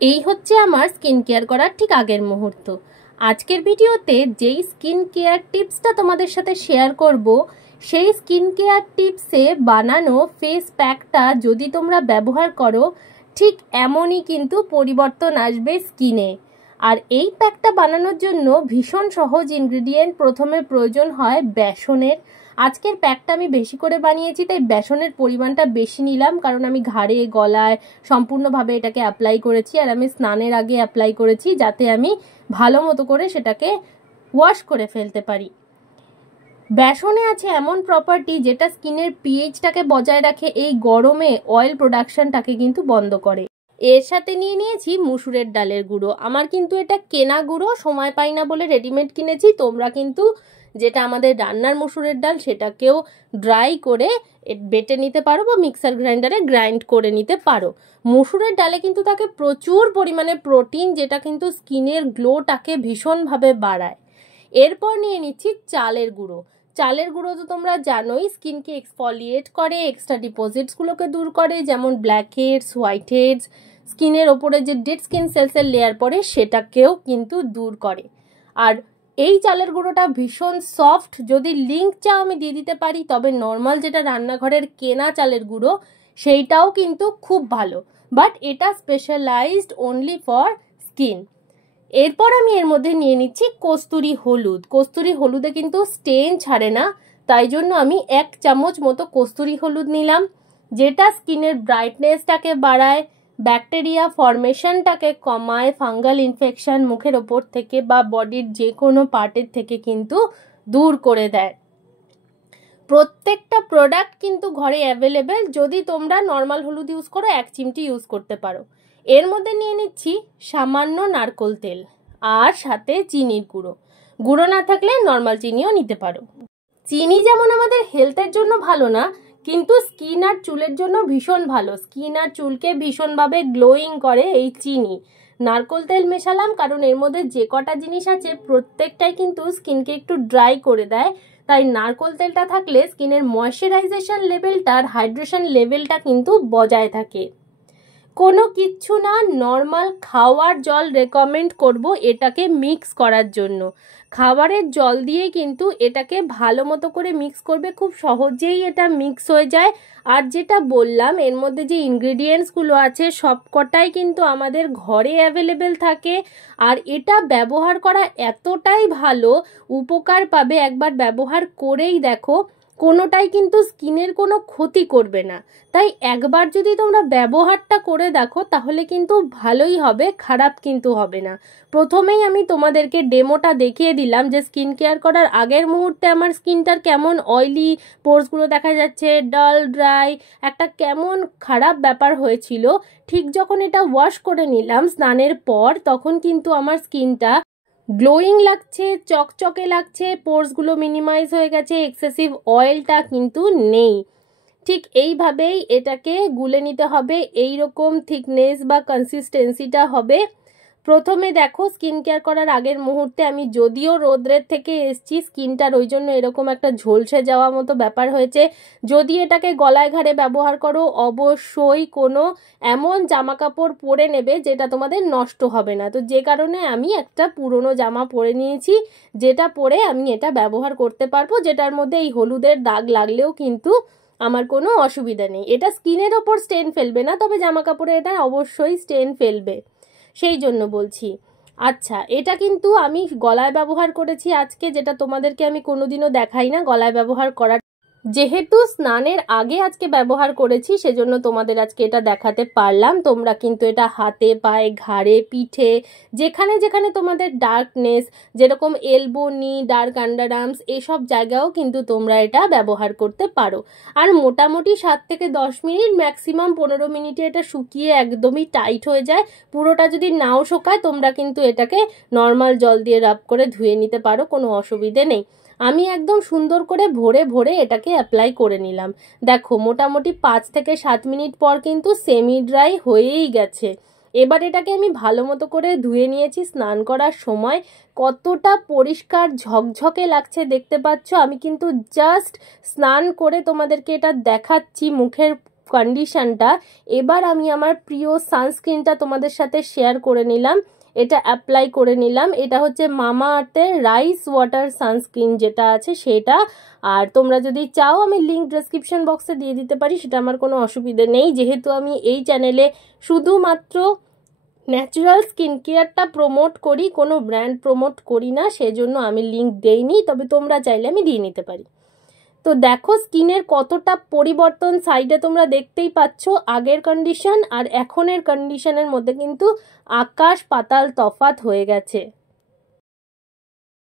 এই হচ্ছে আমার স্কিন কেয়ার করার ঠিক আগের মুহূর্ত। আজকের ভিডিওতে যেই স্কিন কেয়ার টিপসটা তোমাদের সাথে শেয়ার করব, সেই স্কিন কেয়ার টিপসে বানানো ফেস প্যাকটা যদি তোমরা ব্যবহার করো, ঠিক এমনই কিন্তু পরিবর্তন আসবে স্কিনে। আর এই প্যাকটা বানানোর জন্য ভীষণ সহজ ইনগ্রিডিয়েন্ট প্রথমে প্রয়োজন হয় বেসনের। আজকের প্যাকটা আমি বেশি করে বানিয়েছি, তাই বেসনের পরিমাণটা বেশি নিলাম, কারণ আমি ঘাড়ে গলায় সম্পূর্ণভাবে এটাকে অ্যাপ্লাই করেছি। আর আমি স্নানের আগে অ্যাপ্লাই করেছি, যাতে আমি ভালো মতো করে সেটাকে ওয়াশ করে ফেলতে পারি। বেসনে আছে এমন প্রপার্টি যেটা স্কিনের পিএইচটাকে বজায় রাখে, এই গরমে অয়েল প্রোডাকশনটাকে কিন্তু বন্ধ করে। এর সাথে নিয়ে নিয়েছি মুসুরের ডালের গুঁড়ো। আমার কিন্তু এটা কেনা গুঁড়ো, সময় পাই না বলে রেডিমেড কিনেছি। তোমরা কিন্তু যেটা আমাদের রান্নার মুসুরের ডাল, সেটাকেও ড্রাই করে বেটে নিতে পারো বা মিক্সার গ্রাইন্ডারে গ্রাইন্ড করে নিতে পারো। মুসুরের ডালে কিন্তু থাকে প্রচুর পরিমাণে প্রোটিন, যেটা কিন্তু স্কিনের গ্লোটাকে ভীষণভাবে বাড়ায়। এরপর নিয়ে নিচ্ছি চালের গুঁড়ো। চালের গুঁড়ো তো তোমরা জানোই স্কিনকে এক্সফলিয়েট করে, এক্সট্রা ডিপোজিটসগুলোকে দূর করে, যেমন ব্ল্যাক হেডস, হোয়াইট হেডস, স্কিনের ওপরে যে ডেড স্কিন সেলসের লেয়ার পড়ে সেটাকেও কিন্তু দূর করে। আর এই চালের গুঁড়োটা ভীষণ সফট। যদি লিঙ্ক চাও আমি দিয়ে দিতে পারি, তবে নর্মাল যেটা রান্নাঘরের কেনা চালের গুঁড়ো সেইটাও কিন্তু খুব ভালো, বাট এটা স্পেশালাইজড অনলি ফর স্কিন। এরপর আমি এর মধ্যে নিয়ে নিচ্ছি কস্তুরি হলুদ। কস্তুরি হলুদে কিন্তু স্টেন ছাড়ে না, তাই জন্য আমি 1 চামচ মতো কস্তুরি হলুদ নিলাম, যেটা স্কিনের ব্রাইটনেসটাকে বাড়ায়, ব্যাকটেরিয়া ফরমেশনটাকে কমায়, ফাঙ্গাল ইনফেকশন মুখের ওপর থেকে বা বডির যে কোনো পার্টের থেকে কিন্তু দূর করে দেয়। প্রত্যেকটা প্রোডাক্ট কিন্তু ঘরে অ্যাভেলেবেল। যদি তোমরা নর্মাল হলুদ ইউজ করো, 1 চিমটি ইউজ করতে পারো। এর মধ্যে নিয়ে নিচ্ছি সামান্য নারকোল তেল আর সাথে চিনির গুঁড়ো। গুঁড়ো না থাকলে নর্মাল চিনিও নিতে পারো। চিনি যেমন আমাদের হেলথের জন্য ভালো না, কিন্তু স্কিন আর চুলের জন্য ভীষণ ভালো। স্কিন আর চুলকে ভীষণভাবে গ্লোয়িং করে এই চিনি। নারকোল তেল মেশালাম কারণ এর মধ্যে যে কটা জিনিস আছে প্রত্যেকটাই কিন্তু স্কিনকে একটু ড্রাই করে দেয়, তাই নারকোল তেলটা থাকলে স্কিনের ময়শ্চারাইজেশন লেভেলটা আর হাইড্রেশন লেভেলটা কিন্তু বজায় থাকে। কোনো কিচ্ছু না, নর্মাল খাওয়ার জল রেকমেন্ড করব এটাকে মিক্স করার জন্য। খাবারের জল দিয়ে কিন্তু এটাকে ভালো মতো করে মিক্স করবে, খুব সহজেই এটা মিক্স হয়ে যায়। আর যেটা বললাম, এর মধ্যে যে ইনগ্রেডিয়েন্টসগুলো আছে সবকটাই কিন্তু আমাদের ঘরে অ্যাভেলেবেল থাকে। আর এটা ব্যবহার করা এতটাই ভালো, উপকার পাবে, একবার ব্যবহার করেই দেখো, কোনোটাই কিন্তু স্কিনের কোনো ক্ষতি করবে না। তাই একবার যদি তোমরা ব্যবহারটা করে দেখো তাহলে কিন্তু ভালোই হবে, খারাপ কিন্তু হবে না। প্রথমেই আমি তোমাদেরকে ডেমোটা দেখিয়ে দিলাম যে স্কিন কেয়ার করার আগের মুহূর্তে আমার স্কিনটার কেমন অয়েলি, পোর্সগুলো দেখা যাচ্ছে, ডাল, ড্রাই, একটা কেমন খারাপ ব্যাপার হয়েছিল। ঠিক যখন এটা ওয়াশ করে নিলাম স্নানের পর, তখন কিন্তু আমার স্কিনটা গ্লোয়িং লাগছে, চকচকে লাগছে, পোর্সগুলো মিনিমাইজ হয়ে গেছে, এক্সেসিভ অয়েলটা কিন্তু নেই। ঠিক এইভাবেই এটাকে গুলে নিতে হবে, এই রকম থিকনেস বা কনসিস্টেন্সিটা হবে। প্রথমে দেখো স্কিন কেয়ার করার আগের মুহূর্তে আমি যদিও রোদ্রের থেকে এসছি, স্কিনটার ওই জন্য এরকম একটা ঝলসে যাওয়া মতো ব্যাপার হয়েছে। যদি এটাকে গলায় ঘাড়ে ব্যবহার করো, অবশ্যই কোনো এমন জামা কাপড় পরে নেবে যেটা তোমাদের নষ্ট হবে না। তো যে কারণে আমি একটা পুরনো জামা পরে নিয়েছি, যেটা পরে আমি এটা ব্যবহার করতে পারবো, যেটার মধ্যে এই হলুদের দাগ লাগলেও কিন্তু আমার কোনো অসুবিধা নেই। এটা স্কিনের ওপর স্টেন ফেলবে না, তবে জামা কাপড়ে এটা অবশ্যই স্টেন ফেলবে, সেই জন্য বলছি। আচ্ছা, এটা কিন্তু আমি গলায় ব্যবহার করেছি আজকে, যেটা তোমাদেরকে আমি কোনোদিনও দেখাই না গলায় ব্যবহার করা। যেহেতু স্নানের আগে আজকে ব্যবহার করেছি, সেজন্য তোমাদের আজকে এটা দেখাতে পারলাম। তোমরা কিন্তু এটা হাতে, পায়ে, ঘাড়ে, পিঠে, যেখানে যেখানে তোমাদের ডার্কনেস, যেরকম এলবো, নি, ডার্ক আন্ডার আর্মস, এসব জায়গাও কিন্তু তোমরা এটা ব্যবহার করতে পারো। আর মোটামুটি 7 থেকে 10 মিনিট, ম্যাক্সিমাম 15 মিনিটে এটা শুকিয়ে একদমই টাইট হয়ে যায়। পুরোটা যদি নাও শোকায়, তোমরা কিন্তু এটাকে নর্মাল জল দিয়ে রাব করে ধুয়ে নিতে পারো, কোনো অসুবিধে নেই। আমি একদম সুন্দর করে ভরে ভরে এটাকে অ্যাপ্লাই করে নিলাম। দেখো মোটামুটি 5 থেকে 7 মিনিট পর কিন্তু সেমি ড্রাই হয়েই গেছে। এবার এটাকে আমি ভালো মতো করে ধুয়ে নিয়েছি। স্নান করার সময় কতটা পরিষ্কার ঝকঝকে লাগছে দেখতে পাচ্ছ। আমি কিন্তু জাস্ট স্নান করে তোমাদেরকে এটা দেখাচ্ছি, মুখের কন্ডিশনটা, এবার আমি আমার প্রিয় সানস্ক্রিনটা তোমাদের সাথে শেয়ার করে নিলাম। এটা অ্যাপ্লাই করে নিলাম। এটা হচ্ছে মামা আর্থের রাইস ওয়াটার সানস্ক্রিন যেটা আছে সেটা। আর তোমরা যদি চাও আমি লিঙ্ক ডেসক্রিপশন বক্সে দিয়ে দিতে পারি, সেটা আমার কোনো অসুবিধে নেই। যেহেতু আমি এই চ্যানেলে শুধুমাত্র ন্যাচারাল স্কিন কেয়ারটা প্রমোট করি, কোনো ব্র্যান্ড প্রমোট করি না, সেজন্য আমি লিঙ্ক দেইনি, তবে তোমরা চাইলে আমি দিয়ে নিতে পারি। তো দেখো স্কিনের কতটা পরিবর্তন, সাইডে তোমরা দেখতেই পাচ্ছ আগের কন্ডিশন আর এখনের কন্ডিশনের মধ্যে কিন্তু আকাশ পাতাল তফাৎ হয়ে গেছে।